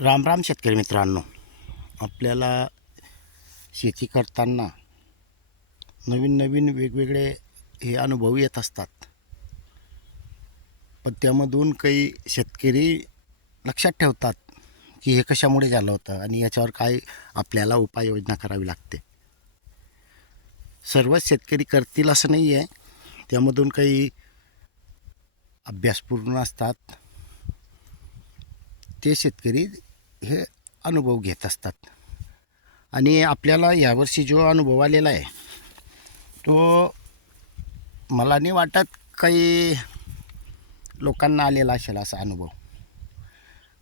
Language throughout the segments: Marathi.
राम राम शेतकरी मित्रांनो. आपल्याला शेती करताना नवीन नवीन वेगवेगळे हे अनुभव येत असतात, पण त्यामधून काही शेतकरी लक्षात ठेवतात की हे कशामुळे झालं होतं आणि याच्यावर काय आपल्याला उपाययोजना करावी लागते. सर्वच शेतकरी करतील असं नाही आहे, त्यामधून काही अभ्यासपूर्ण असतात, ते शेतकरी हे अनुभव घेत असतात. आणि आपल्याला यावर्षी जो अनुभव आलेला आहे तो मला नाही वाटत काही लोकांना आलेला असेल असा अनुभव,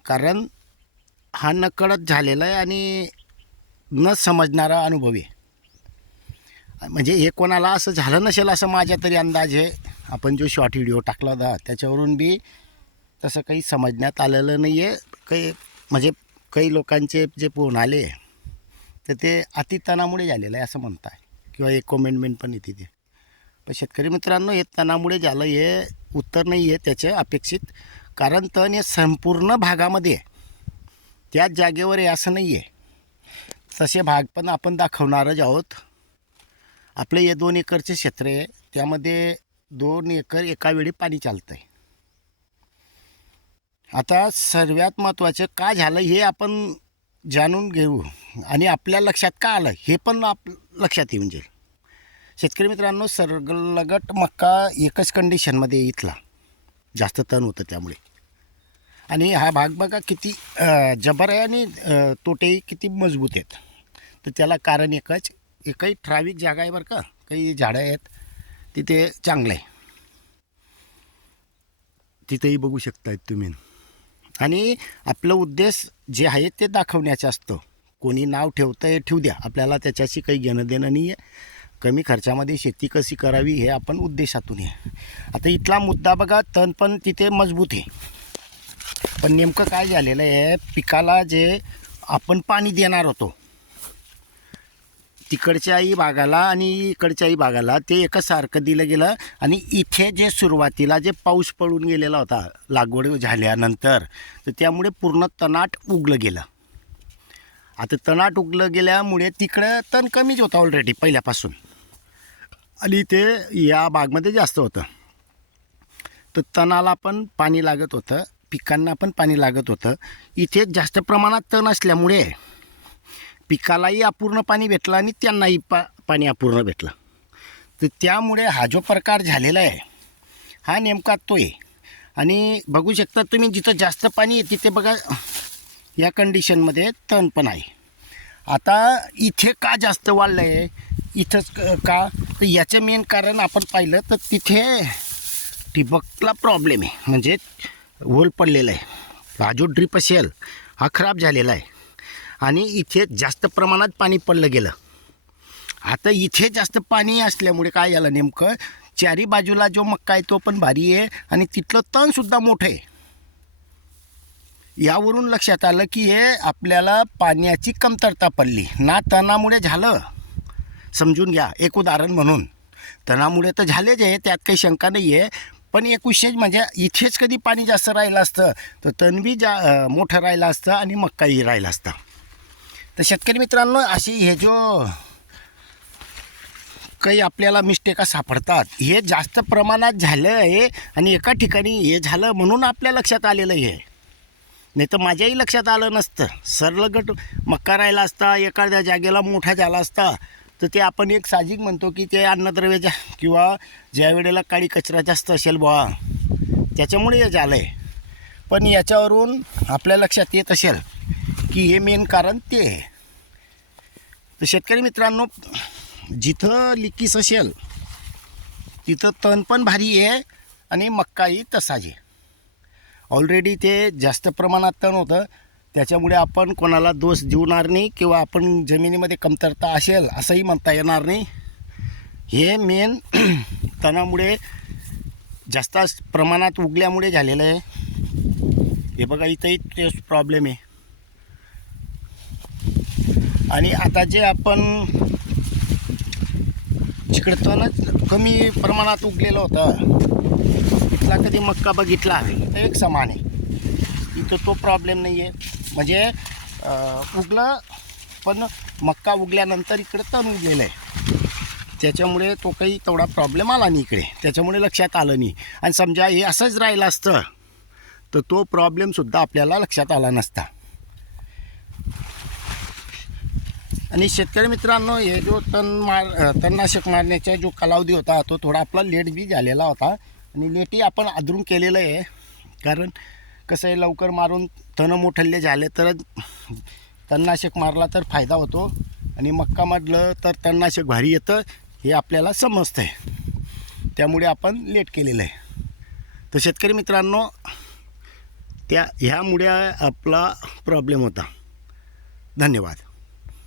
कारण हा नकळत झालेला आहे आणि न समजणारा अनुभव आहे. म्हणजे हे कोणाला असं झालं नसेल असं माझ्या तरी अंदाज आहे. आपण जो शॉर्ट व्हिडिओ टाकला होता त्याच्यावरून बी तसं काही समजण्यात आलेलं नाही आहे. काही म्हणजे काही लोकांचे जे फोन आले तर ते अतितणामुळे झालेलं आहे असं म्हणत आहे, किंवा एक कॉमेंटमेंट पण येते ते. पण शेतकरी मित्रांनो, हे तणामुळे झालं हे उत्तर नाही आहे त्याचे अपेक्षित, कारण तण हे संपूर्ण भागामध्ये आहे, त्याच जागेवर आहे असं नाही आहे. तसे भाग पण आपण दाखवणारच आहोत. आपले हे 2 एकरचे क्षेत्र आहे, त्यामध्ये 2 एकर एका वेळी पाणी चालतं आहे. आता सर्वात महत्त्वाचं काय झालं हे आपण जाणून घेऊ आणि आपल्या लक्षात का आलं हे पण लक्षात येऊन जाईल. शेतकरी मित्रांनो, सरगट मक्का एकच कंडिशनमध्ये इथला जास्त तण होतं त्यामुळे. आणि हा भाग बघा किती जबर आहे आणि तोटेही किती मजबूत आहेत. तर त्याला कारण एकही ठराविक जागा आहे बरं का, काही झाडं आहेत तिथे चांगलं आहे, तिथेही बघू शकतायत तुम्ही. आणि आपलं उद्देश जे आहे ते दाखवण्याचं असतं. कोणी नाव ठेवतं आहे ठेवू द्या, आपल्याला त्याच्याशी काही घेणं देणं नाही आहे. कमी खर्चामध्ये शेती कशी करावी हे आपण उद्देशातून आहे. आता इथला मुद्दा बघा, तण पण तिथे मजबूत आहे, पण नेमकं काय झालेलं आहे, पिकाला जे आपण पाणी देणार होतो तिकडच्याही भागाला आणि इकडच्याही भागाला ते एकसारखं दिलं गेलं. आणि इथे जे सुरुवातीला जे पाऊस पडून गेलेला होता लागवड झाल्यानंतर, तर त्यामुळे पूर्ण तणाट उगलं गेलं. आता तणाट उगलं गेल्यामुळे तिकडं तण कमीच होतं ऑलरेडी पहिल्यापासून, आणि ते या भागमध्ये जास्त होतं. तर तणाला पण पाणी लागत होतं, पिकांना पण पाणी लागत होतं. इथे जास्त प्रमाणात तण असल्यामुळे पिकालाही अपूर्ण पाणी भेटलं आणि त्यांनाही पाणी अपूर्ण भेटलं. तर त्यामुळे हा जो प्रकार झालेला आहे हा नेमका तो आहे. आणि बघू शकता तुम्ही, जिथं जास्त पाणी आहे तिथे बघा या कंडिशनमध्ये तण पण आहे. आता इथे का जास्त वाढलं आहे इथंच का, तर याचं मेन कारण आपण पाहिलं तर तिथे ठिबकला प्रॉब्लेम आहे, म्हणजे होल पडलेला आहे. हा जो ड्रीप असेल हा खराब झालेला आहे आणि इथे जास्त प्रमाणात पाणी पडलं गेलं. आता इथे जास्त पाणी असल्यामुळे काय झालं, नेमकं चारी बाजूला जो मक्का आहे तो पण भारी आहे आणि तिथलं तणसुद्धा मोठं आहे. यावरून लक्षात आलं की हे आपल्याला पाण्याची कमतरता पडली ना, तणामुळे झालं. समजून घ्या, एक उदाहरण म्हणून. तणामुळे तर झालेच आहे, त्यात काही शंका नाही आहे, पण एक विशेष म्हणजे इथेच कधी पाणी जास्त राहिलं असतं तर तण बी मोठं राहिलं असतं आणि मक्काही राहिलं असतं. तर शेतकरी मित्रांनो, अशी हे जो काही आपल्याला मिस्टेका सापडतात हे जास्त प्रमाणात झालं आहे आणि एका ठिकाणी हे झालं म्हणून आपल्या लक्षात आलेलं आहे. नाही तर माझ्याही लक्षात आलं नसतं. सरळगट मक्का राहिला असता, एखाद्या जागेला मोठा झाला असता तर ते आपण एक साहजिक म्हणतो की ते अन्नद्रव्याच्या किंवा ज्या वेळेला काळी कचरा जास्त असेल बुवा त्याच्यामुळे हे झालं आहे. पण याच्यावरून आपल्या लक्षात येत असेल की हे मेन कारण ते आहे. तर शेतकरी मित्रांनो, जिथं लिकीस असेल तिथं तण पण भारी आहे आणि मक्काही तसाच आहे. ऑलरेडी ते जास्त प्रमाणात तण होतं, त्याच्यामुळे आपण कोणाला दोष देणार नाही किंवा आपण जमिनीमध्ये कमतरता असेल असंही म्हणता येणार नाही. हे मेन तणामुळे जास्त प्रमाणात उगल्यामुळे झालेलं आहे. हे बघा इथंही तेच प्रॉब्लेम आहे. आणि आता जे आपण जिकडे तणच कमी प्रमाणात उगलेलं होतं तिथला कधी मक्का बघितला तर एक समान आहे, इथं तो प्रॉब्लेम नाही आहे. म्हणजे उगलं, पण मक्का उगल्यानंतर इकडे तण उगलेलं आहे, त्याच्यामुळे तो काही तेवढा प्रॉब्लेम आला नाही इकडे, त्याच्यामुळे लक्षात आलं नाही. आणि समजा हे असंच राहिलं असतं तर तो प्रॉब्लेमसुद्धा आपल्याला लक्षात आला नसता. आणि शेतकरी मित्रांनो, हे जो तणनाशक मारण्याचा जो कालावधी होता तो थोडा आपला लेट बी झालेला होता. आणि लेटही आपण आदरून केलेलं आहे, कारण कसं आहे, लवकर मारून तण मोठल्ले झाले तर तणनाशक मारला तर फायदा होतो, आणि मक्का मारलं तर तणनाशक भारी येतं हे आपल्याला समजतं आहे, त्यामुळे आपण लेट केलेलं आहे. तर शेतकरी मित्रांनो, ह्यामुळे आपला प्रॉब्लेम होता. धन्यवाद.